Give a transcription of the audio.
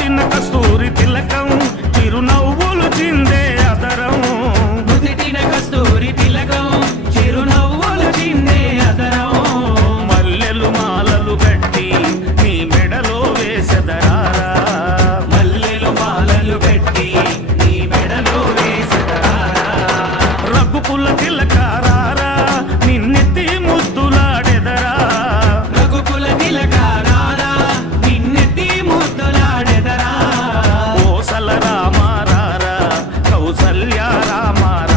దాటిన కస్తూరి తిలకం చిరునవ్వులు చిందే అదరం. నుదిటిన కస్తూరి తిలకం చిరునవ్వులు చిందే అదరం. మల్లెలు మాలలు కట్టి మీ మెడలో వేసెదరారా. మల్లెలు మాలలు కట్టి మీ మెడలో వేసెదరారా. రఘుకుల తిలకారా கல்யாணமா